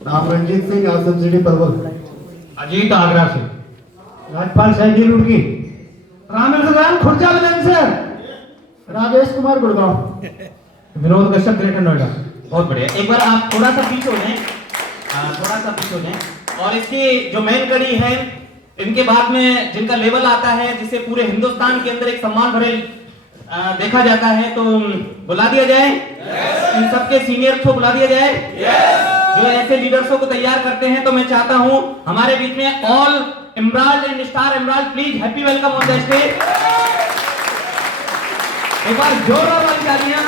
नाम रंजीत सिंह, आसन सिटी परवल। अजीत आगरा से। राजपाल शाह जी रुड़की। रामेश सदान खुर्जा बदन से। राजेश कुमार गुड़गांव। विनोद कश्यप ग्रेटर नोएडा। बहुत बढ़िया। एक बार आप थोड़ा सा पीछे हो जाएं, थोड़ा सा पीछे हो जाएं। और इसकी जो मेन कड़ी है, इनके बाद में जिनका लेवल आता है, जिसे पूरे हिंदुस्तान के अंदर एक सम्मान भरे देखा जाता है, तो बुला दिया जाए। इन सबके सीनियर को बुला दिया जाए। जो ऐसे लीडर्सों को तैयार करते हैं, तो मैं चाहता हूं हमारे बीच में all emerald and star emerald, please happy welcome on the stage. एक बार जोरदार वाली तालियां।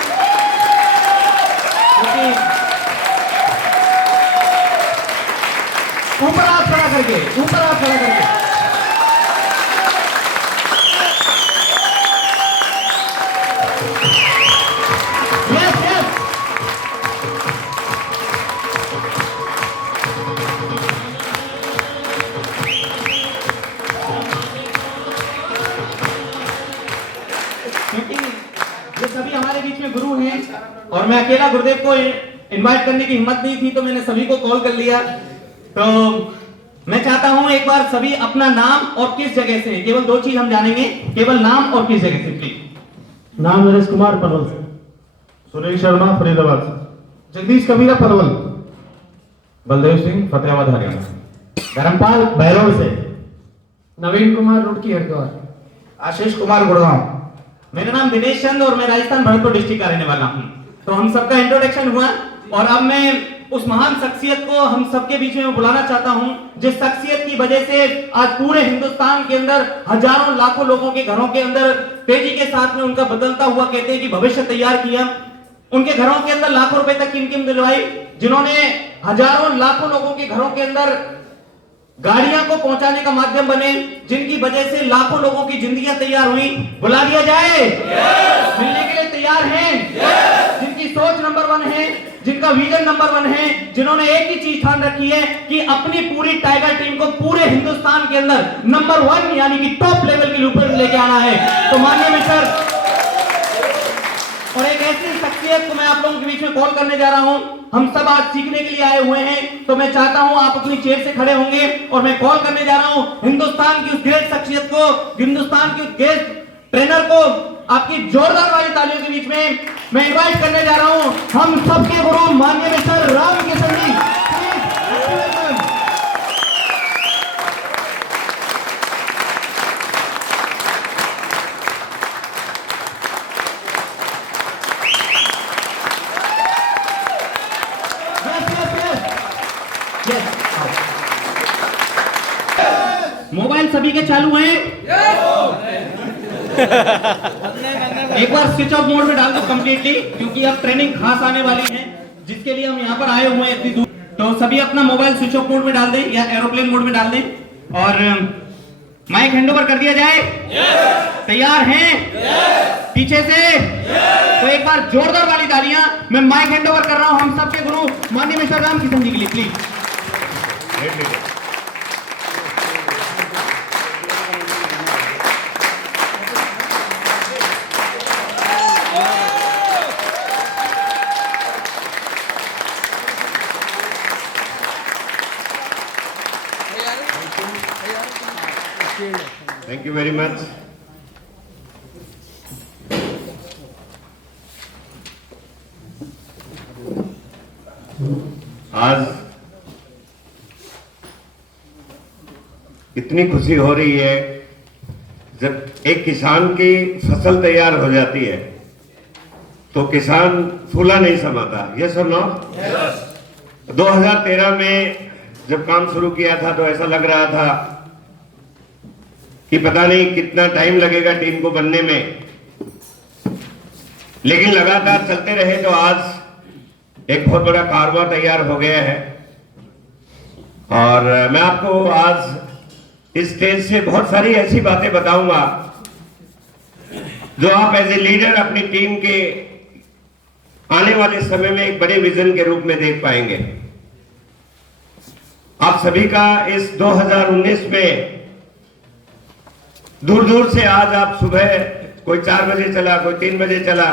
ऊपर हाथ खड़ा करके, ऊपर हाथ खड़ा करके। Yes yes. क्योंकि ये सभी हमारे बीच में गुरु हैं और मैं अकेला गुरुदेव को इनवाइट करने की हिम्मत नहीं थी, तो मैंने सभी को कॉल कर लिया। तो मैं चाहता हूं एक बार सभी अपना नाम और किस जगह से, केवल 2 चीज हम जानेंगे, केवल नाम और किस जगह से, प्लीज। नाम नरेश कुमार परवल से। सुनील शर्मा फरीदाबाद से। जगदीश कबीरा परवल। बलदेव सिंह फतेहाबाद हरियाणा। धर्मपाल बहरोड से। नवीन कुमार रुड़की हरिद्वार। आशीष कुमार गुड़गांव। मेरा नाम दिनेश चंद और मैं राजस्थान भरतपुर डिस्ट्रिक्ट का रहने वाला हूं। तो हम सबका इंट्रोडक्शन हुआ और अब मैं उस महान शख्सियत को हम सबके बीच में बुलाना चाहता हूं, जिस शख्सियत की वजह से आज पूरे हिंदुस्तान के अंदर हजारों लाखों लोगों के घरों के अंदर तेजी के साथ में उनका बदलता हुआ कहते हैं कि भविष्य तैयार किया। उनके घरों के अंदर लाखों रुपए तक की इनकम दिलवाई, जिन्होंने हजारों लाखों लोगों के घरों के अंदर गाड़ियां को पहुंचाने का माध्यम बने, जिनकी वजह से लाखों लोगों की जिंदगियां तैयार हुई। बुला दिया जाए। मिलने के लिए तैयार हैं। जिनकी सोच नंबर 1 है, जिनका विजन नंबर 1 है, जिन्होंने एक ही चीज ठान रखी है कि अपनी पूरी टाइगर टीम को पूरे हिंदुस्तान के अंदर नंबर 1 यानी कि टॉप लेवल के ऊपर लेके आना है। तो माननीय मिस्टर, और एक ऐसी शख्सियत को मैं आप लोगों के बीच में कॉल करने जा रहा हूं। हम सब आज सीखने के लिए आए हुए हैं, तो मैं चाहता हूं आप अपनी चेयर से खड़े होंगे और मैं कॉल करने जा रहा हूं हिंदुस्तान की उस ग्रेट शख्सियत को, हिंदुस्तान की उस ग्रेट ट्रेनर को। आपकी जोरदार वाली तालियों के बीच में मैं इनवाइट करने जा रहा हूं हम सबके गुरु माननीय मिस्टर रामकिशन जी। मोबाइल सभी के चालू हैं? एक बार स्विच ऑफ मोड में डाल दो कंप्लीटली, क्योंकि अब ट्रेनिंग खास आने वाली है, जिसके लिए हम यहाँ पर आए हुए हैं इतनी दूर। तो सभी अपना मोबाइल स्विच ऑफ मोड में डाल दें या एरोप्लेन मोड में डाल दें और माइक हैंडओवर कर दिया जाए। तैयार हैं? पीछे से तो एक बार जोरदार वाली तालियां। मैं माइक हैंडओवर कर रहा हूं हम सबके गुरु माननीय मिस्टर रामकिशन जी के लिए, please. Thank you very much. आज इतनी खुशी हो रही है जब एक किसान की फसल तैयार हो जाती है तो किसान फूला नहीं समाता। ये सुनो, 2013 में जब काम शुरू किया था तो ऐसा लग रहा था कि पता नहीं कितना टाइम लगेगा टीम को बनने में, लेकिन लगातार चलते रहे तो आज एक बहुत बड़ा कारवा तैयार हो गया है। और मैं आपको आज इस स्टेज से बहुत सारी ऐसी बातें बताऊंगा जो आप एज ए लीडर अपनी टीम के आने वाले समय में एक बड़े विजन के रूप में देख पाएंगे। आप सभी का इस 2019 में दूर दूर से आज आप सुबह कोई 4 बजे चला, कोई 3 बजे चला,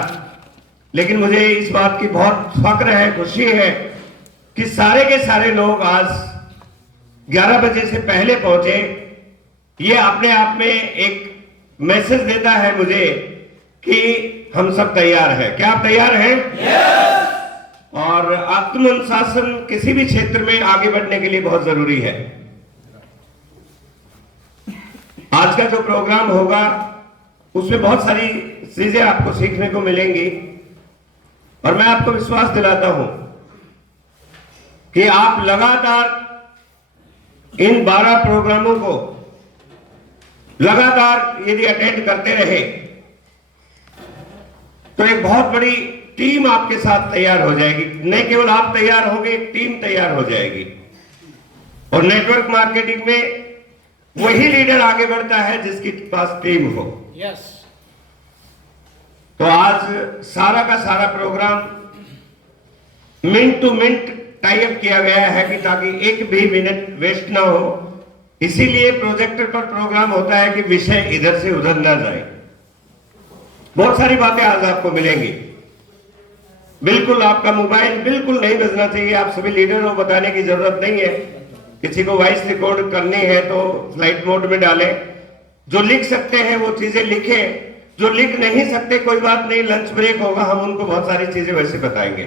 लेकिन मुझे इस बात की बहुत फक्र है, खुशी है कि सारे के सारे लोग आज 11 बजे से पहले पहुंचे, ये अपने आप में एक मैसेज देता है मुझे कि हम सब तैयार हैं। क्या आप तैयार हैं? और आत्मनुशासन किसी भी क्षेत्र में आगे बढ़ने के लिए बहुत जरूरी है। आज का जो प्रोग्राम होगा उसमें बहुत सारी चीजें आपको सीखने को मिलेंगी और मैं आपको विश्वास दिलाता हूं कि आप लगातार इन 12 प्रोग्रामों को लगातार यदि अटेंड करते रहे तो एक बहुत बड़ी टीम आपके साथ तैयार हो जाएगी। न केवल आप तैयार होंगे, एक टीम तैयार हो जाएगी। और नेटवर्क मार्केटिंग में वही लीडर आगे बढ़ता है जिसके पास टीम हो। तो आज सारा का सारा programme minute to minute tie up किया गया है कि ताकि एक भी मिनट वेस्ट ना हो। इसीलिए प्रोजेक्टर पर प्रोग्राम होता है कि विषय इधर से उधर ना जाए। बहुत सारी बातें आज आपको मिलेंगी। बिल्कुल आपका मोबाइल बिल्कुल नहीं बजना चाहिए। आप सभी लीडर को बताने की जरूरत नहीं है। किसी को वॉइस रिकॉर्ड करनी है तो फ्लाइट मोड में डालें। जो लिख सकते हैं वो चीजें लिखें, जो लिख नहीं सकते कोई बात नहीं, लंच ब्रेक होगा, हम उनको बहुत सारी चीजें वैसे बताएंगे।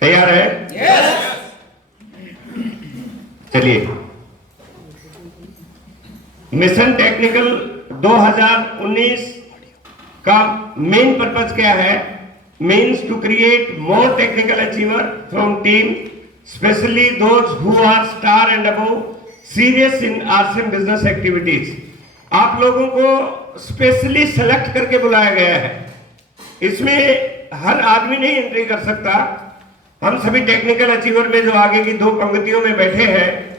तैयार है? चलिए, मिशन टेक्निकल 2019 का मेन पर्पज क्या है? Means to create more technical achiever from team, specially those who are star and above serious in RCM business activities. आप लोगों को स्पेशली सेलेक्ट करके बुलाया गया है। इसमें हर आदमी नहीं एंट्री कर सकता। हम सभी टेक्निकल अचीवर में जो आगे की 2 पंक्तियों में बैठे हैं,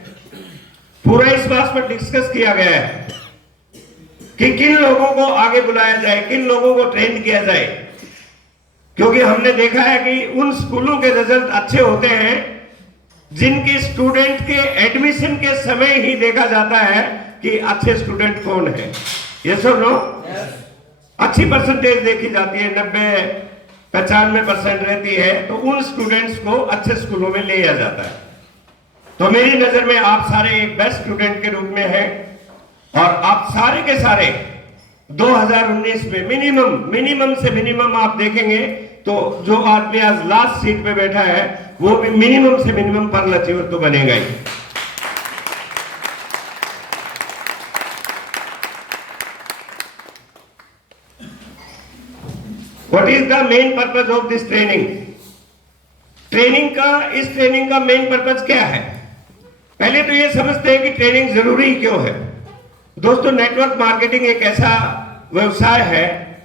पूरा इस बात पर डिस्कस किया गया है कि किन लोगों को आगे बुलाया जाए, किन लोगों को ट्रेन किया जाए। क्योंकि हमने देखा है कि उन स्कूलों के रिजल्ट अच्छे होते हैं जिनके स्टूडेंट के एडमिशन के समय ही देखा जाता है कि अच्छे स्टूडेंट कौन है। ये सब नो अच्छी परसेंटेज देखी जाती है, 90-95% रहती है। तो उन स्टूडेंट्स को अच्छे स्कूलों में ले जाया जाता है। तो मेरी नजर में आप सारे एक बेस्ट स्टूडेंट के रूप में हैं और आप सारे के सारे 2019 में मिनिमम से मिनिमम आप देखेंगे तो जो आदमी आज लास्ट सीट पे बैठा है वो भी मिनिमम से मिनिमम पर्ल अचीवर तो बनेगा ही। What is the main purpose of this training? इस ट्रेनिंग का मेन पर्पज क्या है? पहले तो ये समझते हैं कि ट्रेनिंग जरूरी क्यों है। दोस्तों, नेटवर्क मार्केटिंग एक ऐसा व्यवसाय है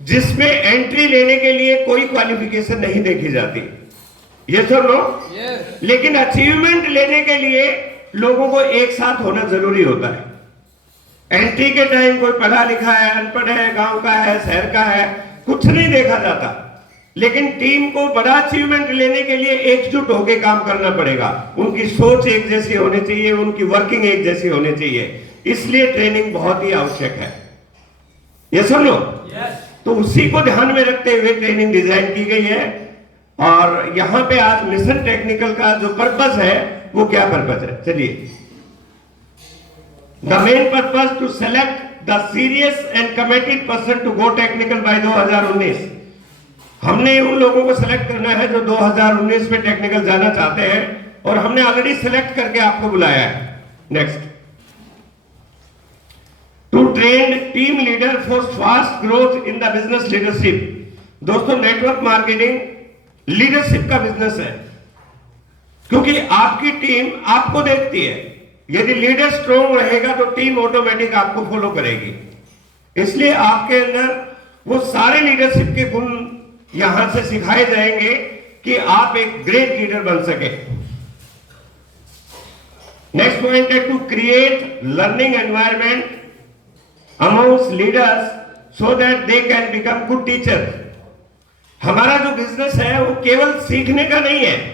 जिसमें एंट्री लेने के लिए कोई क्वालिफिकेशन नहीं देखी जाती। ये सब नो, लेकिन अचीवमेंट लेने के लिए लोगों को एक साथ होना जरूरी होता है। एंट्री के टाइम कोई पढ़ा लिखा है, अनपढ़ है, गांव का है, शहर का है, कुछ नहीं देखा जाता। लेकिन टीम को बड़ा अचीवमेंट लेने के लिए एकजुट होकर काम करना पड़ेगा। उनकी सोच एक जैसी होनी चाहिए, उनकी वर्किंग एक जैसी होनी चाहिए। इसलिए ट्रेनिंग बहुत ही आवश्यक है। ये सुन लो, तो उसी को ध्यान में रखते हुए ट्रेनिंग डिजाइन की गई है। और यहां पे आज मिशन टेक्निकल का जो पर्पस है वो क्या पर्पस है? चलिए, the main purpose to select the serious and committed person to go technical by 2019। हमने उन लोगों को सेलेक्ट करना है जो 2019 में टेक्निकल जाना चाहते हैं और हमने ऑलरेडी सेलेक्ट करके आपको बुलाया है। Next, to train team leader for fast growth in the business leadership. दोस्तों, नेटवर्क मार्केटिंग लीडरशिप का बिजनेस है, क्योंकि आपकी टीम आपको देखती है। यदि लीडर स्ट्रॉन्ग रहेगा तो टीम ऑटोमेटिक आपको फॉलो करेगी। इसलिए आपके अंदर वो सारे लीडरशिप के गुण यहां से सिखाए जाएंगे कि आप एक ग्रेट लीडर बन सके। नेक्स्ट पॉइंट है to create learning environment amongst leaders so that they can become good teacher. हमारा जो बिजनेस है वो केवल सीखने का नहीं है।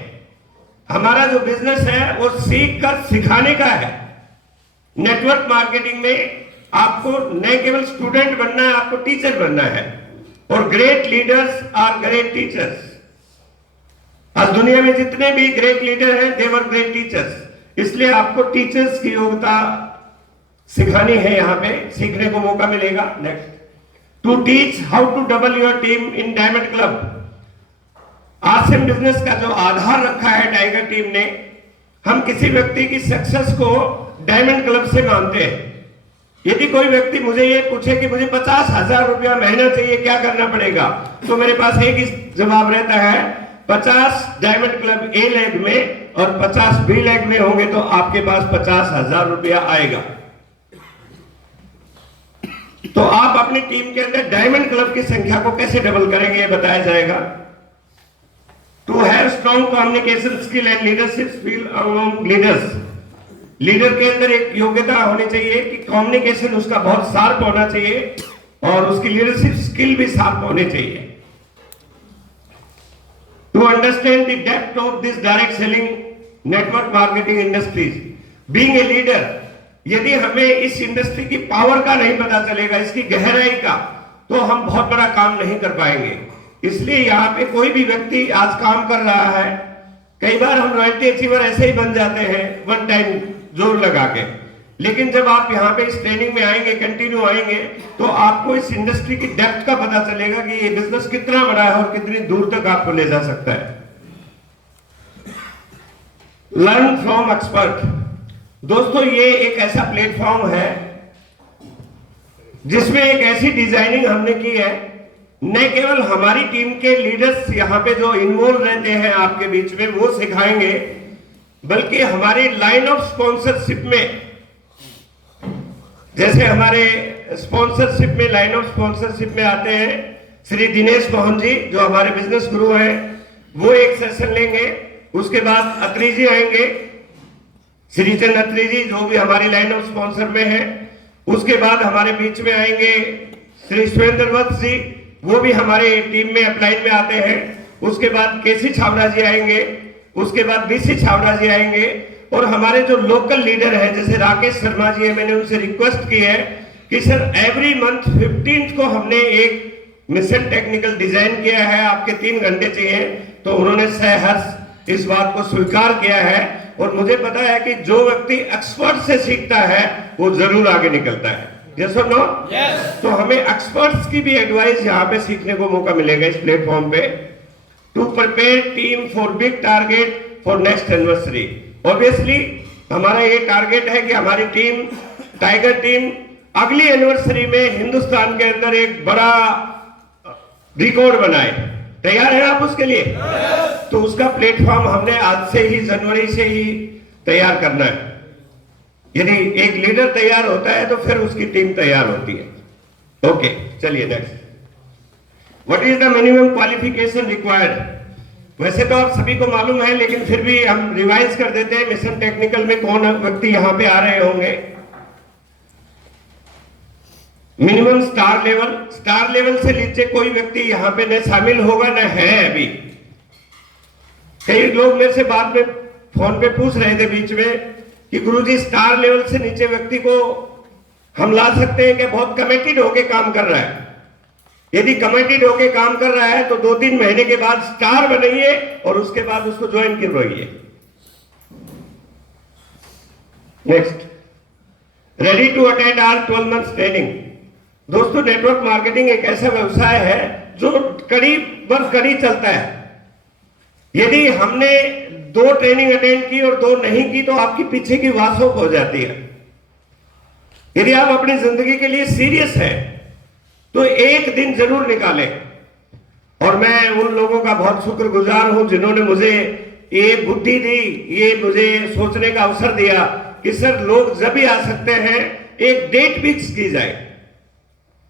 हमारा जो बिजनेस है वो सीख कर सिखाने का है। नेटवर्क मार्केटिंग में आपको न केवल स्टूडेंट बनना है, आपको टीचर बनना है। और great leaders are great teachers. आज दुनिया में जितने भी ग्रेट लीडर हैं, देवर ग्रेट टीचर्स। इसलिए आपको टीचर्स की योग्यता सिखानी है, यहां पे सीखने को मौका मिलेगा। Next, to teach how to double your team in diamond club. Asim business का जो आधार रखा है टाइगर टीम ने, हम किसी व्यक्ति की सक्सेस को डायमंड क्लब से मानते हैं। यदि कोई व्यक्ति मुझे ये पूछे कि मुझे 50,000 रुपया महीना चाहिए, क्या करना पड़ेगा, तो मेरे पास एक ही जवाब रहता है, 50 डायमंड क्लब ए लेग में और 50 बी लेग में होंगे तो आपके पास 50,000 रुपया आएगा। तो आप अपनी टीम के अंदर डायमंड क्लब की संख्या को कैसे डबल करेंगे, ये बताया जाएगा। To have strong communication skill and leadership skill among leaders. Leader के अंदर एक योग्यता होनी चाहिए कि कम्युनिकेशन उसका बहुत शार्प होना चाहिए और उसकी लीडरशिप स्किल भी शार्प होनी चाहिए। To understand the depth of this direct selling network marketing industries. Being a leader, यदि हमें इस इंडस्ट्री की पावर का नहीं पता चलेगा, इसकी गहराई का, तो हम बहुत बड़ा काम नहीं कर पाएंगे। इसलिए यहाँ पे कोई भी व्यक्ति आज काम कर रहा है, कई बार हम रॉयल्टी अचीवर ऐसे ही बन जाते हैं वन टाइम जोर लगा के, लेकिन जब आप यहाँ पे इस ट्रेनिंग में आएंगे, कंटिन्यू आएंगे, तो आपको इस इंडस्ट्री की डेप्थ का पता चलेगा कि ये बिजनेस कितना बड़ा है और कितनी दूर तक आपको ले जा सकता है। Learn from expert. दोस्तों, ये एक ऐसा प्लेटफॉर्म है जिसमें एक ऐसी डिजाइनिंग हमने की है, न केवल हमारी टीम के लीडर्स यहाँ पे जो इन्वॉल्व रहते हैं आपके बीच में वो सिखाएंगे, बल्कि हमारी लाइन ऑफ स्पॉन्सरशिप में, जैसे हमारे स्पॉन्सरशिप में, लाइन ऑफ स्पॉन्सरशिप में आते हैं श्री दिनेश मोहन जी, जो हमारे बिजनेस गुरु हैं, वो एक सेशन लेंगे। उसके बाद अत्री जी आएंगे, श्रीचंद अत्री जी, जो भी हमारी लाइन ऑफ स्पॉन्सर में है। उसके बाद हमारे बीच में आएंगे श्री सुरेंद्र वत्स जी, वो भी हमारे टीम में अपलाइन में आते हैं। उसके बाद केसी छावड़ा जी आएंगे, उसके बाद बीसी छावड़ा जी आएंगे, और हमारे जो लोकल लीडर हैं जैसे राकेश शर्मा जी है, मैंने उनसे रिक्वेस्ट की है कि सर एवरी मंथ 15 को हमने एक मिशन टेक्निकल डिजाइन किया है, आपके 3 घंटे चाहिए। तो उन्होंने सहर्ष इस बात को स्वीकार किया है, और मुझे पता है कि जो व्यक्ति एक्सपर्ट से सीखता है वो जरूर आगे निकलता है। यस और नो? यस। तो हमें एक्सपर्ट्स की भी एडवाइस यहाँ पे सीखने को मौका मिलेगा इस प्लेटफॉर्म पे। To prepare team for big target for next anniversary. Obviously हमारा ये टारगेट है कि हमारी टीम, टाइगर टीम, अगली एनिवर्सरी में हिंदुस्तान के अंदर एक बड़ा रिकॉर्ड बनाए। तैयार है आप उसके लिए? तो उसका प्लेटफॉर्म हमने आज से ही, जनवरी से ही तैयार करना है। यदि एक लीडर तैयार होता है तो फिर उसकी टीम तैयार होती है। ओके, चलिए next. What is the minimum qualification required? वैसे तो आप सभी को मालूम है, लेकिन फिर भी हम रिवाइज कर देते हैं। मिशन टेक्निकल में कौन व्यक्ति यहाँ पे आ रहे होंगे? Minimum star level, star level से नीचे कोई व्यक्ति यहाँ पे न शामिल होगा न है अभी। कई लोग मेरे से बाद में फोन पे पूछ रहे थे बीच में कि गुरुजी स्टार लेवल से नीचे व्यक्ति को हम ला सकते हैं कि बहुत कमिटेड होके काम कर रहा है। यदि कमिटेड होके काम कर रहा है तो 2-3 महीने के बाद स्टार बनाइए और उसके बाद उसको ज्वाइन करवाइए। Next, ready to attend our 12 months training. दोस्तों, नेटवर्क मार्केटिंग एक ऐसा व्यवसाय है जो कड़ी बर कड़ी चलता है। यदि हमने 2 ट्रेनिंग अटेंड की और 2 नहीं की तो आपकी पीछे की वासों हो जाती है। यदि आप अपनी जिंदगी के लिए सीरियस हैं तो एक दिन जरूर निकालें। और मैं उन लोगों का बहुत शुक्रगुजार हूं जिन्होंने मुझे ये बुद्धि दी, ये मुझे सोचने का अवसर दिया कि सर लोग जब भी आ सकते हैं, एक डेट फिक्स की जाए।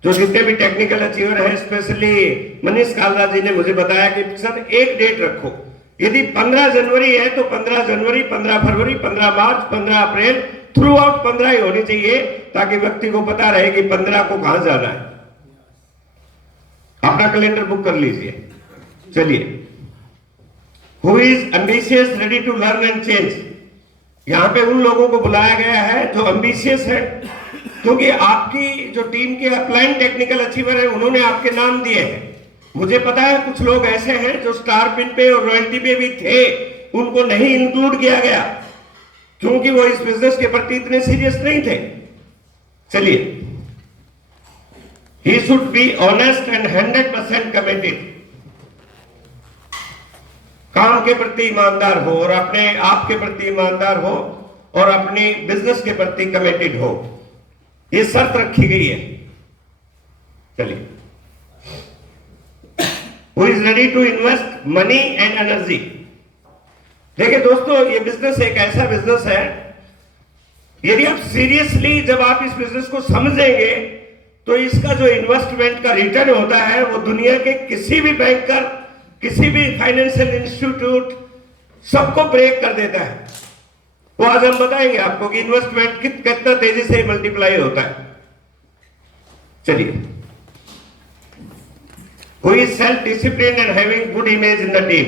जो जितने भी टेक्निकल अचीवर हैं, स्पेशली मनीष कालरा जी ने मुझे बताया कि सर एक डेट रखो। यदि 15 जनवरी है तो 15 जनवरी, 15 फरवरी, 15 मार्च, 15 अप्रैल, थ्रू आउट 15 ही होनी चाहिए, ताकि व्यक्ति को पता रहे कि 15 को कहां जाना है। अपना कैलेंडर बुक कर लीजिए। चलिए, who is ambitious, ready to learn and change. यहां पे उन लोगों को बुलाया गया है जो एम्बिशियस है, क्योंकि आपकी जो टीम के अपलाइन टेक्निकल अचीवर है उन्होंने आपके नाम दिए हैं। मुझे पता है कुछ लोग ऐसे हैं जो स्टार पिन पे और रॉयल्टी पे भी थे, उनको नहीं इंक्लूड किया गया क्योंकि वो इस बिजनेस के प्रति इतने सीरियस नहीं थे। चलिए, he should be honest and 100% committed, काम के प्रति ईमानदार हो और अपने आप के प्रति ईमानदार हो और अपनी बिजनेस के प्रति कमिटेड हो, ये शर्त रखी गई है। चलिए, who is ready to invest money and energy. देखिए दोस्तों, ये बिजनेस एक ऐसा बिजनेस है, यदि आप सीरियसली जब आप इस बिजनेस को समझेंगे तो इसका जो इन्वेस्टमेंट का रिटर्न होता है वो दुनिया के किसी भी बैंकर, किसी भी फाइनेंशियल इंस्टीट्यूट सबको ब्रेक कर देता है। वो आज हम बताएंगे आपको कि इन्वेस्टमेंट कितना तेजी से मल्टीप्लाई होता है। चलिए, who is self discipline and having good image in the team.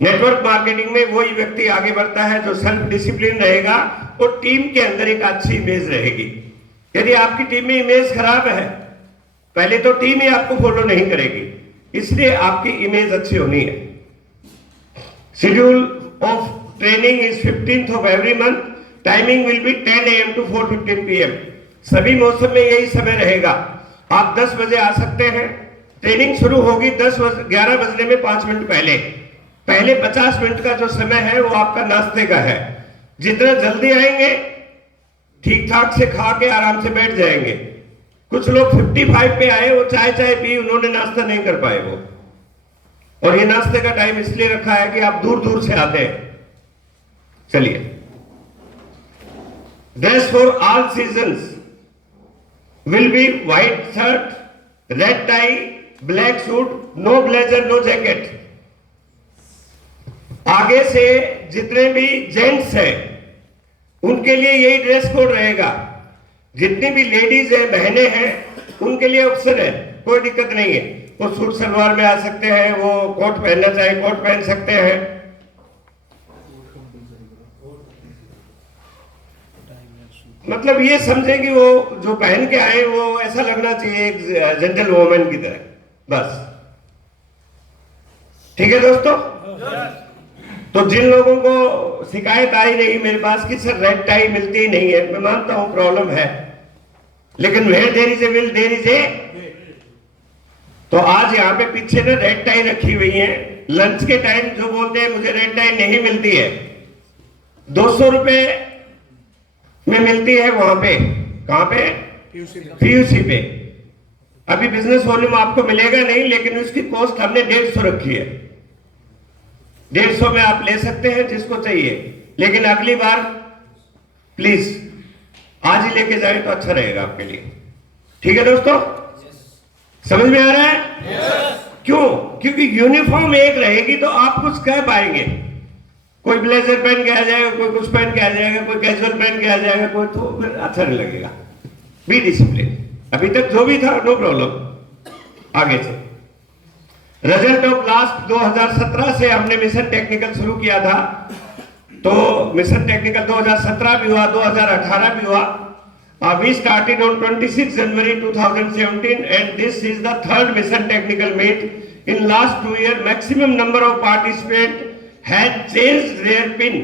Network marketing में वही व्यक्ति आगे बढ़ता है जो सेल्फ डिसिप्लिन रहेगा और टीम के अंदर एक अच्छी इमेज रहेगी। यदि आपकी टीम में इमेज खराब है, पहले तो टीम ही आपको फॉलो नहीं करेगी, इसलिए आपकी इमेज अच्छी होनी है। Schedule of training is 15th of every month, timing will be 10 AM to 4:15 PM। सभी मौसम में यही समय रहेगा। आप 10 बजे आ सकते हैं, ट्रेनिंग शुरू होगी 11 बजने में 5 मिनट पहले 50 मिनट का जो समय है वो आपका नाश्ते का है। जितना जल्दी आएंगे ठीक ठाक से खा के आराम से बैठ जाएंगे। कुछ लोग 55 पे आए, वो चाय पी, उन्होंने नाश्ता नहीं कर पाए वो, और ये नाश्ते का टाइम इसलिए रखा है कि आप दूर दूर से आते हैं। चलिए, dress for all seasons will be white shirt, red tie, black suit, no blazer, no jacket. आगे से जितने भी जेंट्स हैं उनके लिए यही ड्रेस कोड रहेगा। जितनी भी लेडीज हैं, बहनें हैं, उनके लिए ऑप्शन है, कोई दिक्कत नहीं है। वो सूट सलवार में आ सकते हैं, वो कोट पहनना चाहे कोट पहन सकते हैं। मतलब ये समझे कि वो जो पहन के आए वो ऐसा लगना चाहिए एक जेंटल वुमन की तरह, बस। ठीक है दोस्तों? तो जिन लोगों को शिकायत आई नहीं मेरे पास कि सर रेड टाई मिलती ही नहीं है, मैं मानता हूं प्रॉब्लम है, लेकिन where there is a will there is a. तो आज यहाँ पे पीछे ना रेड टाई रखी हुई है। लंच के टाइम जो बोलते हैं मुझे रेड टाई नहीं मिलती है, 200 रुपए में मिलती है वहां पे। कहां पे? पीयूसी पे। अभी बिजनेस वॉल्यूम आपको मिलेगा नहीं, लेकिन उसकी कॉस्ट हमने 150 रखी है। 150 में आप ले सकते हैं जिसको चाहिए, लेकिन अगली बार प्लीज आज ही लेके जाए तो अच्छा रहेगा आपके लिए। ठीक है दोस्तों? समझ में आ रहा है? क्यों? क्योंकि यूनिफॉर्म एक रहेगी तो आप कुछ कह पाएंगे। कोई ब्लेजर पहन के आ जाएगा, कोई कुछ पहन के आ जाएगा, कोई कैजुअल पहन के आ जाएगा, कोई तो फिर अच्छा नहीं लगेगा। Be discipline. अभी तक जो भी था नो प्रॉब्लम। आगे से रिजल्ट ऑफ लास्ट 2017 से हमने मिशन टेक्निकल शुरू किया था, तो मिशन टेक्निकल 2017 भी हुआ, 2018 भी हुआ। We started on 26 January 2017 and this is the third mission technical meet. In last 2 years, maximum number of participants had changed their pin.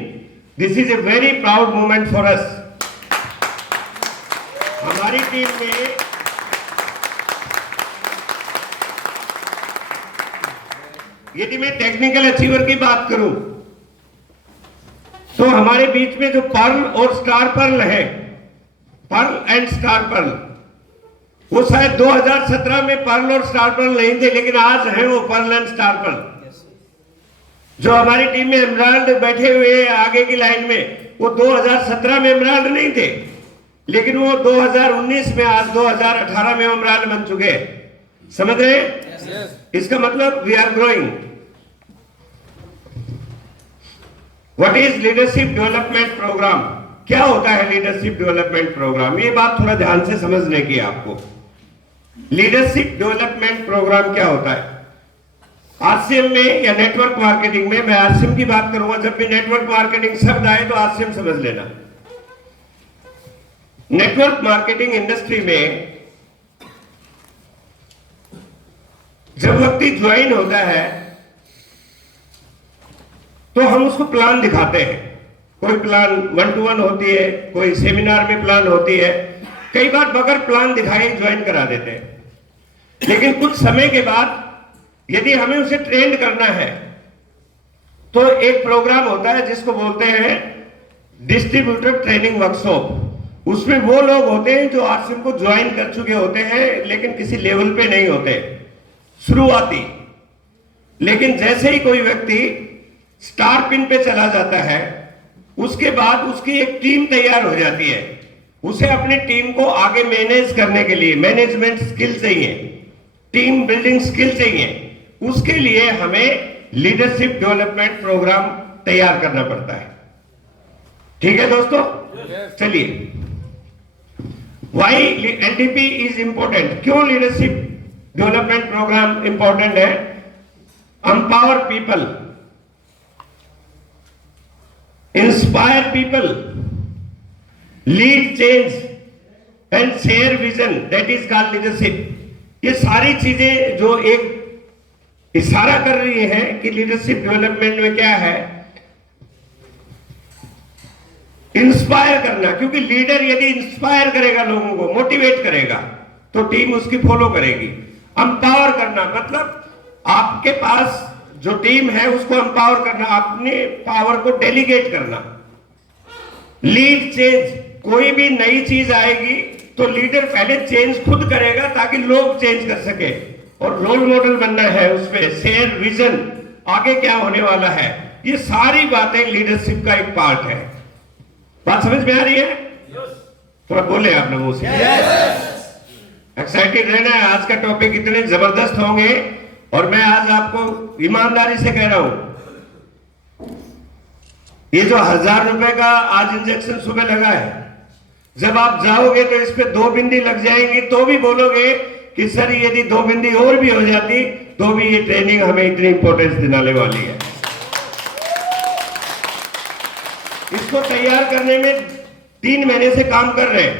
This is a very proud moment for us. हमारी team में यदि मैं technical achiever की बात करूं तो हमारे बीच में जो पर्ल और स्टार पर्ल है, पर्ल एंड स्टार पर्ल, वो शायद 2017 में पर्ल और स्टार पर्ल नहीं थे, लेकिन आज है वो पर्ल एंड स्टार पर्ल। जो हमारी टीम में एमराल्ड बैठे हुए आगे की लाइन में, वो 2017 में एमराल्ड नहीं थे, लेकिन वो 2019 में, आज 2018 में एमराल्ड बन चुके हैं। समझ रहे हैं? इसका मतलब we are growing. What is leadership development programme? क्या होता है लीडरशिप डेवलपमेंट प्रोग्राम? ये बात थोड़ा ध्यान से समझने की आपको। लीडरशिप डेवलपमेंट प्रोग्राम क्या होता है? आरसीएम में या नेटवर्क मार्केटिंग में, मैं आरसीएम की बात करूंगा, जब भी नेटवर्क मार्केटिंग शब्द आए तो आरसीएम समझ लेना। नेटवर्क मार्केटिंग इंडस्ट्री में जब व्यक्ति ज्वाइन होता है तो हम उसको प्लान दिखाते हैं। कोई प्लान 1 to 1 होती है, कोई सेमिनार में प्लान होती है, कई बार बगैर प्लान दिखाए ज्वाइन करा देते हैं। लेकिन कुछ समय के बाद यदि हमें उसे ट्रेन करना है तो एक प्रोग्राम होता है जिसको बोलते हैं डिस्ट्रीब्यूटर ट्रेनिंग वर्कशॉप। उसमें वो लोग होते हैं जो आरसीएम को ज्वाइन कर चुके होते हैं लेकिन किसी लेवल पे नहीं होते, शुरुआती। लेकिन जैसे ही कोई व्यक्ति स्टार पिन पे चला जाता है उसके बाद उसकी एक टीम तैयार हो जाती है। उसे अपनी टीम को आगे मैनेज करने के लिए मैनेजमेंट स्किल चाहिए, टीम बिल्डिंग स्किल चाहिए। उसके लिए हमें लीडरशिप डेवलपमेंट प्रोग्राम तैयार करना पड़ता है। ठीक है दोस्तों, चलिए वाई एलडीपी इज इंपॉर्टेंट। क्यों लीडरशिप डेवलपमेंट प्रोग्राम इंपॉर्टेंट है? Empower people, inspire people, lead change and share vision, that is called leadership. ये सारी चीजें जो एक इशारा कर रही है कि लीडरशिप डेवलपमेंट में क्या है, इंस्पायर करना। क्योंकि लीडर यदि इंस्पायर करेगा, लोगों को मोटिवेट करेगा, तो टीम उसकी फॉलो करेगी। एम्पावर करना मतलब आपके पास जो टीम है उसको एम्पावर करना, अपने पावर को डेलीगेट करना। लीड चेंज, कोई भी नई चीज आएगी तो लीडर पहले चेंज खुद करेगा ताकि लोग चेंज कर सके, और रोल मॉडल बनना है उसमें। शेयर विजन, आगे क्या होने वाला है, ये सारी बातें लीडरशिप का एक पार्ट है। बात समझ में आ रही है? थोड़ा बोले आप लोगों से। एक्साइटेड रहना है, आज का टॉपिक इतने जबरदस्त होंगे। और मैं आज आपको ईमानदारी से कह रहा हूं, ये जो 1000 रुपए का आज इंजेक्शन सुबह लगा है, जब आप जाओगे तो इस पे 2 बिंदी लग जाएंगी तो भी बोलोगे कि सर यदि 2 बिंदी और भी हो जाती तो भी ये ट्रेनिंग हमें इतनी इंपॉर्टेंस दिलाने वाली है। इसको तैयार करने में 3 महीने से काम कर रहे हैं,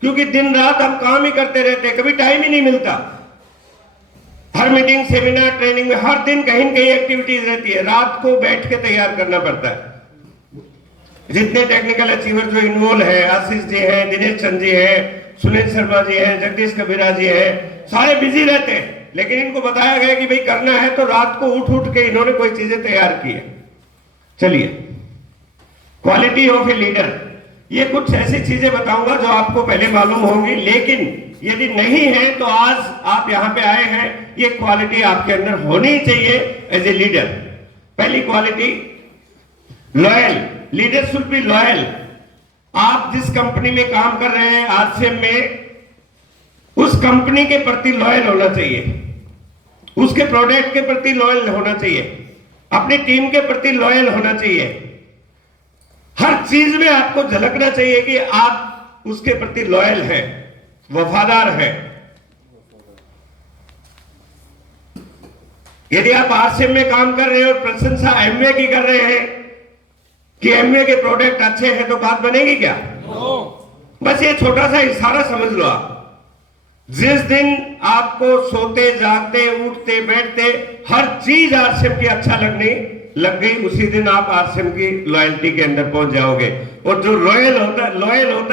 क्योंकि दिन रात हम काम ही करते रहते हैं, कभी टाइम ही नहीं मिलता। हर मीटिंग, सेमिनार, ट्रेनिंग में हर दिन कहीं न कहीं एक्टिविटीज रहती है, रात को बैठ के तैयार करना पड़ता है। जितने टेक्निकल अचीवर जो इन्वॉल्व है, आशीष जी हैं, दिनेश चंद जी हैं, सुनील शर्मा जी हैं, जगदीश कबीरा जी हैं, सारे बिजी रहते हैं। लेकिन इनको बताया गया कि भाई करना है तो रात को उठ उठ के इन्होंने कोई चीजें तैयार की है। चलिए, क्वालिटी ऑफ ए लीडर, ये कुछ ऐसी चीजें बताऊंगा जो आपको पहले मालूम होंगी, लेकिन यदि नहीं है तो आज आप यहां पे आए हैं, ये क्वालिटी आपके अंदर होनी चाहिए एज ए लीडर। पहली quality, loyal. Leader should be loyal. आप जिस कंपनी में काम कर रहे हैं आरसीएम में, उस कंपनी के प्रति लॉयल होना चाहिए, उसके प्रोडक्ट के प्रति लॉयल होना चाहिए, अपनी टीम के प्रति लॉयल होना चाहिए। हर चीज में आपको झलकना चाहिए कि आप उसके प्रति लॉयल हैं, वफादार हैं। यदि आप आरसीएम में काम कर रहे हैं और प्रशंसा एमवे की कर रहे हैं कि एमवे के प्रोडक्ट अच्छे हैं, तो बात बनेगी क्या? बस ये छोटा सा इशारा समझ लो आप। जिस दिन आपको सोते जागते उठते बैठते हर चीज आरसीएम की अच्छा लगने लग गई, उसी दिन आप आरसीएम की लॉयल्टी के अंदर पहुंच जाओगे। और जो लॉयल होता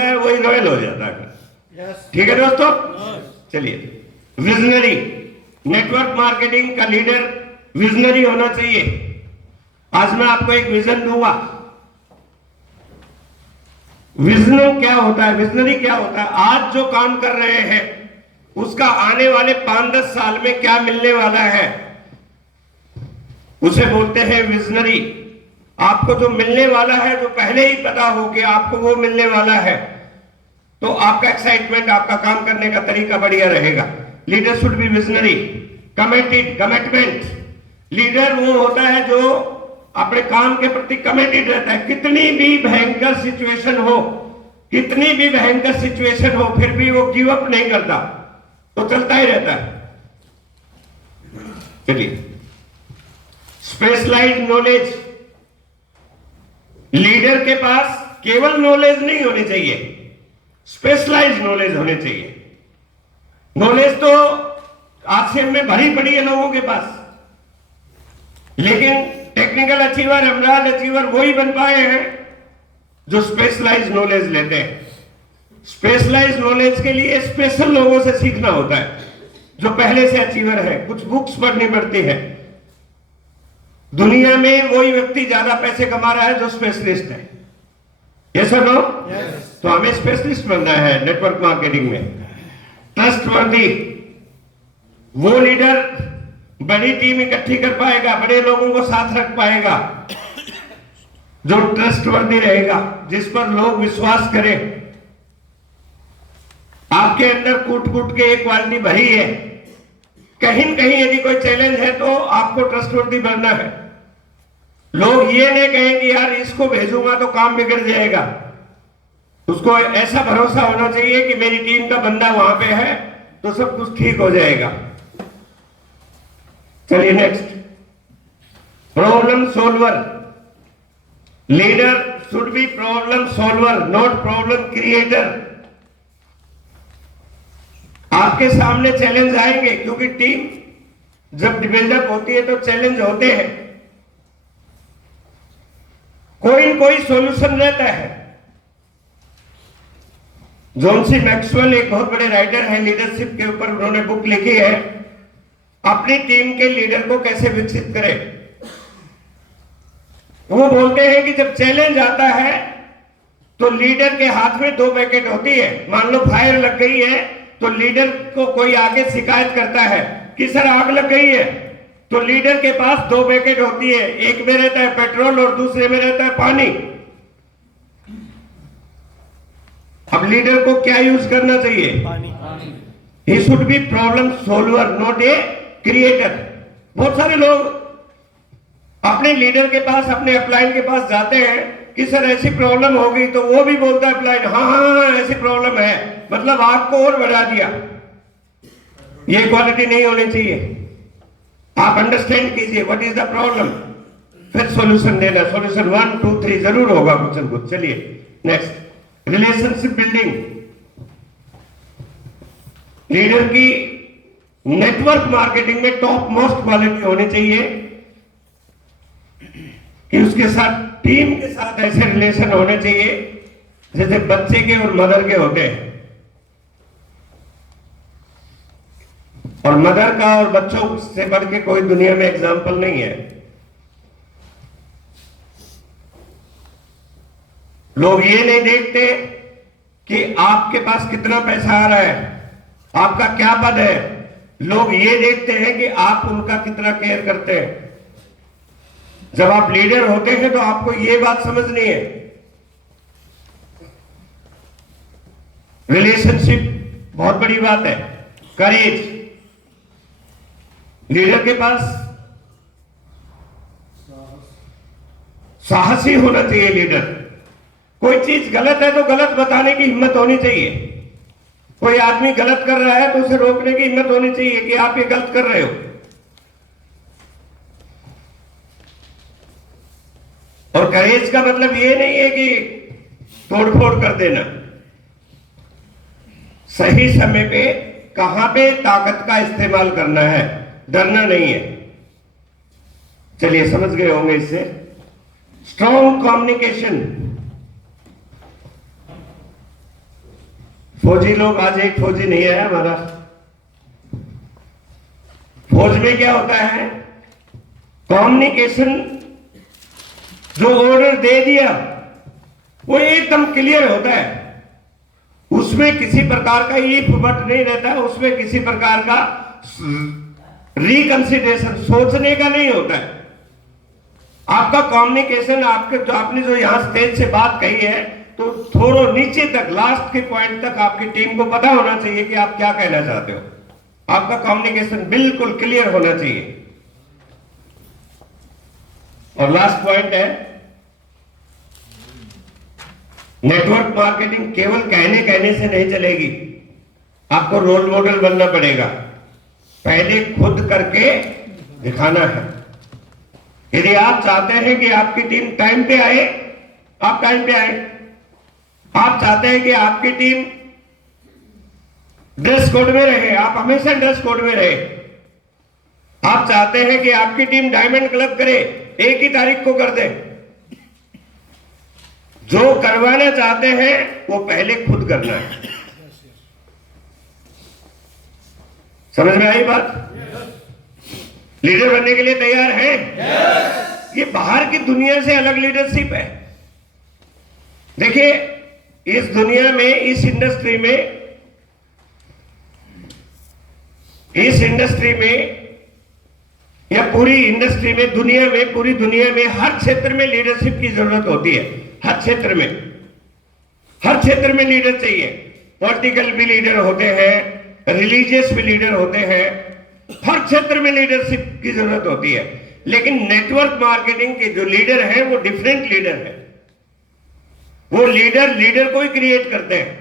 है वही रॉयल हो जाता है। ठीक है दोस्तों, चलिए। विजनरी, नेटवर्क मार्केटिंग का लीडर विजनरी होना चाहिए। आज मैं आपको एक विजन दूंगा। विजन क्या होता है, विजनरी क्या होता है? आज जो काम कर रहे हैं उसका आने वाले 5-10 साल में क्या मिलने वाला है, उसे बोलते हैं विजनरी। आपको जो मिलने वाला है, जो पहले ही पता हो कि आपको वो मिलने वाला है, तो आपका एक्साइटमेंट, आपका काम करने का तरीका बढ़िया रहेगा। Leader should be visionary. Committed, commitment. Leader वो होता है जो अपने काम के प्रति कमिटेड रहता है। कितनी भी भयंकर सिचुएशन हो, कितनी भी भयंकर सिचुएशन हो, फिर भी वो गिव अप नहीं करता, तो चलता ही रहता है। चलिए, स्पेशलाइज्ड नॉलेज। लीडर के पास केवल नॉलेज नहीं होनी चाहिए, स्पेशलाइज्ड नॉलेज होनी चाहिए। नॉलेज तो आरसीएम में भरी पड़ी है लोगों के पास, लेकिन टेक्निकल अचीवर, एमराल्ड अचीवर वही बन पाए हैं जो स्पेशलाइज नॉलेज लेते हैं। स्पेशलाइज नॉलेज के लिए स्पेशल लोगों से सीखना होता है, जो पहले से अचीवर है, कुछ बुक्स पढ़नी पड़ती है। दुनिया में वही व्यक्ति ज्यादा पैसे कमा रहा है जो स्पेशलिस्ट है। यस और नो? तो हमें स्पेशलिस्ट बनना है नेटवर्क मार्केटिंग में। ट्रस्टवर्दी वो लीडर बड़ी टीम इकट्ठी कर पाएगा, बड़े लोगों को साथ रख पाएगा, जो ट्रस्टवर्दी रहेगा, जिस पर लोग विश्वास करें। आपके अंदर कूट कूट के एक क्वालिटी भरी है, कहीं न कहीं यदि कोई चैलेंज है तो आपको ट्रस्टवर्दी बनना है। लोग ये नहीं कहेंगे यार इसको भेजूंगा तो काम बिगड़ जाएगा, उसको ऐसा भरोसा होना चाहिए कि मेरी टीम का बंदा वहां पे है तो सब कुछ ठीक हो जाएगा। चलिए next, problem solver. Leader should be problem solver, not problem creator. आपके सामने चैलेंज आएंगे, क्योंकि टीम जब बिल्डअप होती है तो चैलेंज होते हैं, कोई न कोई सॉल्यूशन रहता है। जॉन सी मैक्सवेल एक बहुत बड़े राइटर हैं लीडरशिप के ऊपर, उन्होंने बुक लिखी है अपनी टीम के लीडर को कैसे विकसित करें। वो बोलते हैं कि जब चैलेंज आता है तो लीडर के हाथ में दो पैकेट होती है। मान लो फायर लग गई है तो लीडर को कोई आगे शिकायत करता है कि सर आग लग गई है, तो लीडर के पास दो पैकेट होती है, एक में रहता है पेट्रोल और दूसरे में रहता है पानी। अब लीडर को क्या यूज करना चाहिए? He should be problem solver, not a creator. बहुत सारे लोग अपने लीडर के पास, अपने अपलाइन के पास जाते हैं कि सर ऐसी प्रॉब्लम हो गई, तो वो भी बोलता है अपलाइन हाँ हाँ हाँ ऐसी प्रॉब्लम है, मतलब आग को और बढ़ा दिया। ये क्वालिटी नहीं होनी चाहिए। आप अंडरस्टैंड कीजिए व्हाट इज द प्रॉब्लम, फिर सॉल्यूशन देना। सॉल्यूशन 1 2 3 जरूर होगा कुछ न कुछ। चलिए नेक्स्ट, रिलेशनशिप बिल्डिंग। लीडर की नेटवर्क मार्केटिंग में टॉप मोस्ट क्वालिटी होनी चाहिए कि उसके साथ, टीम के साथ ऐसे रिलेशन होने चाहिए जैसे बच्चे के और मदर के होते हैं। और मदर का और बच्चों से बढ़ के कोई दुनिया में एग्जाम्पल नहीं है। लोग ये नहीं देखते कि आपके पास कितना पैसा आ रहा है, आपका क्या पद है। लोग ये देखते हैं कि आप उनका कितना केयर करते हैं। जब आप लीडर होते हैं तो आपको ये बात समझनी है। रिलेशनशिप बहुत बड़ी बात है। करेज, लीडर के पास साहसी होना चाहिए। लीडर, कोई चीज गलत है तो गलत बताने की हिम्मत होनी चाहिए। कोई आदमी गलत कर रहा है तो उसे रोकने की हिम्मत होनी चाहिए कि आप ये गलत कर रहे हो। और करेज का मतलब ये नहीं है कि तोड़फोड़ कर देना। सही समय पे कहां पे ताकत का इस्तेमाल करना है, डरना नहीं है। चलिए समझ गए होंगे इससे। Strong communication. फौजी लोग, आज एक फौजी नहीं आया हमारा। फौज में क्या होता है? कम्युनिकेशन, जो ऑर्डर दे दिया वो एकदम क्लियर होता है, उसमें किसी प्रकार का इफ बट नहीं रहता है, उसमें किसी प्रकार का रिकंसिडरेशन, सोचने का नहीं होता है। आपका कम्युनिकेशन, आपके जो आपने जो यहां स्टेज से बात कही है, तो थोड़ा नीचे तक, लास्ट के पॉइंट तक आपकी टीम को पता होना चाहिए कि आप क्या कहना चाहते हो। आपका कम्युनिकेशन बिल्कुल क्लियर होना चाहिए। और लास्ट पॉइंट है, नेटवर्क मार्केटिंग केवल कहने से नहीं चलेगी, आपको रोल मॉडल बनना पड़ेगा। पहले खुद करके दिखाना है। यदि आप चाहते हैं कि आपकी टीम टाइम पे आए, आप टाइम पे आए। आप चाहते हैं कि आपकी टीम ड्रेस कोड में रहे, आप हमेशा ड्रेस कोड में रहे। आप चाहते हैं कि आपकी टीम डायमंड क्लब करे, एक ही तारीख को कर दे। जो करवाना चाहते हैं वो पहले खुद करना है। समझ में आई बात? लीडर बनने के लिए तैयार हैं? ये बाहर की दुनिया से अलग लीडरशिप है। देखिए, इस दुनिया में, इस इंडस्ट्री में या पूरी इंडस्ट्री में, दुनिया में, पूरी दुनिया में हर क्षेत्र में लीडरशिप की जरूरत होती है। हर क्षेत्र में लीडर चाहिए। पॉलिटिकल भी लीडर होते हैं, रिलीजियस भी लीडर होते हैं, हर क्षेत्र में लीडरशिप की जरूरत होती है। लेकिन नेटवर्क मार्केटिंग के जो लीडर हैं वो डिफरेंट लीडर हैं। वो लीडर को ही क्रिएट करते हैं।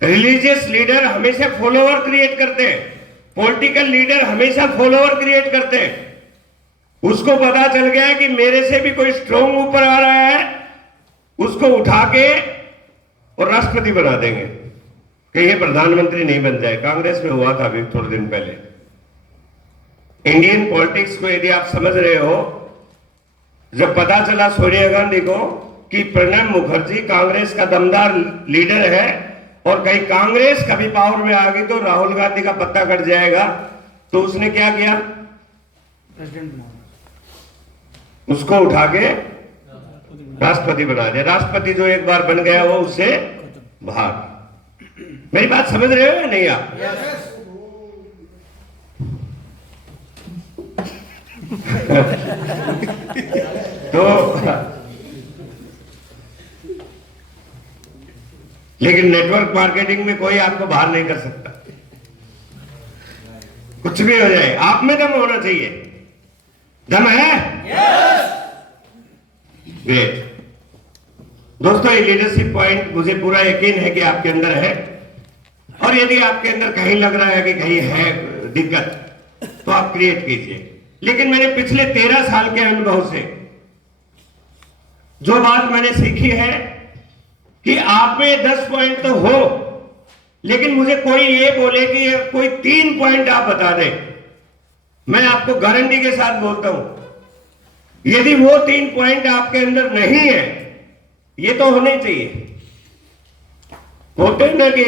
रिलीजियस लीडर हमेशा फॉलोअर क्रिएट करते हैं, पॉलिटिकल लीडर हमेशा फॉलोअर क्रिएट करते हैं। उसको पता चल गया कि मेरे से भी कोई स्ट्रॉन्ग ऊपर आ रहा है, उसको उठा के और राष्ट्रपति बना देंगे कि ये प्रधानमंत्री नहीं बन जाए। कांग्रेस में हुआ था अभी थोड़े दिन पहले। इंडियन पॉलिटिक्स को यदि आप समझ रहे हो, जब पता चला सोनिया गांधी को कि प्रणब मुखर्जी कांग्रेस का दमदार लीडर है और कहीं कांग्रेस कभी पावर में आ गई तो राहुल गांधी का पत्ता कट जाएगा, तो उसने क्या किया? उसको उठा के राष्ट्रपति बना दिया। राष्ट्रपति जो एक बार बन गया वो उससे भाग। मेरी बात समझ रहे हो या नहीं आप? तो लेकिन नेटवर्क मार्केटिंग में कोई आपको बाहर नहीं कर सकता। कुछ भी हो जाए, आप में दम होना चाहिए। दम है? ग्रेट। दोस्तों, ये लीडरशिप पॉइंट मुझे पूरा यकीन है कि आपके अंदर है। और यदि आपके अंदर कहीं लग रहा है कि कहीं है दिक्कत, तो आप क्रिएट कीजिए। लेकिन मैंने पिछले 13 साल के अनुभव से जो बात मैंने सीखी है कि आप में 10 पॉइंट तो हो, लेकिन मुझे कोई ये बोले कि कोई 3 पॉइंट आप बता दें, मैं आपको गारंटी के साथ बोलता हूं, यदि वो 3 पॉइंट आपके अंदर नहीं है, ये तो होने चाहिए। बोलते हैं ना कि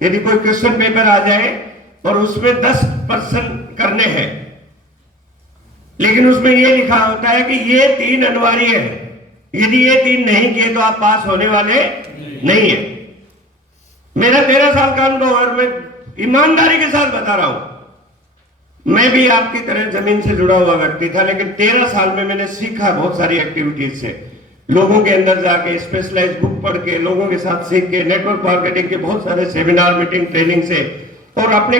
यदि कोई क्वेश्चन पेपर आ जाए और उसमें 10% करने हैं, लेकिन उसमें ये लिखा होता है कि ये 3 अनिवार्य है, यदि ये 3 नहीं किए तो आप पास होने वाले नहीं है। मेरा 13 साल का अनुभव और मैं ईमानदारी के साथ बता रहा हूं। मैं भी आपकी तरह जमीन से जुड़ा हुआ व्यक्ति था, लेकिन 13 साल में मैंने सीखा बहुत सारी एक्टिविटीज से, लोगों के अंदर जाके स्पेशलाइज बुक पढ़ के, लोगों के साथ सीख के, नेटवर्क मार्केटिंग के बहुत सारे सेमिनार, मीटिंग, ट्रेनिंग से, और अपने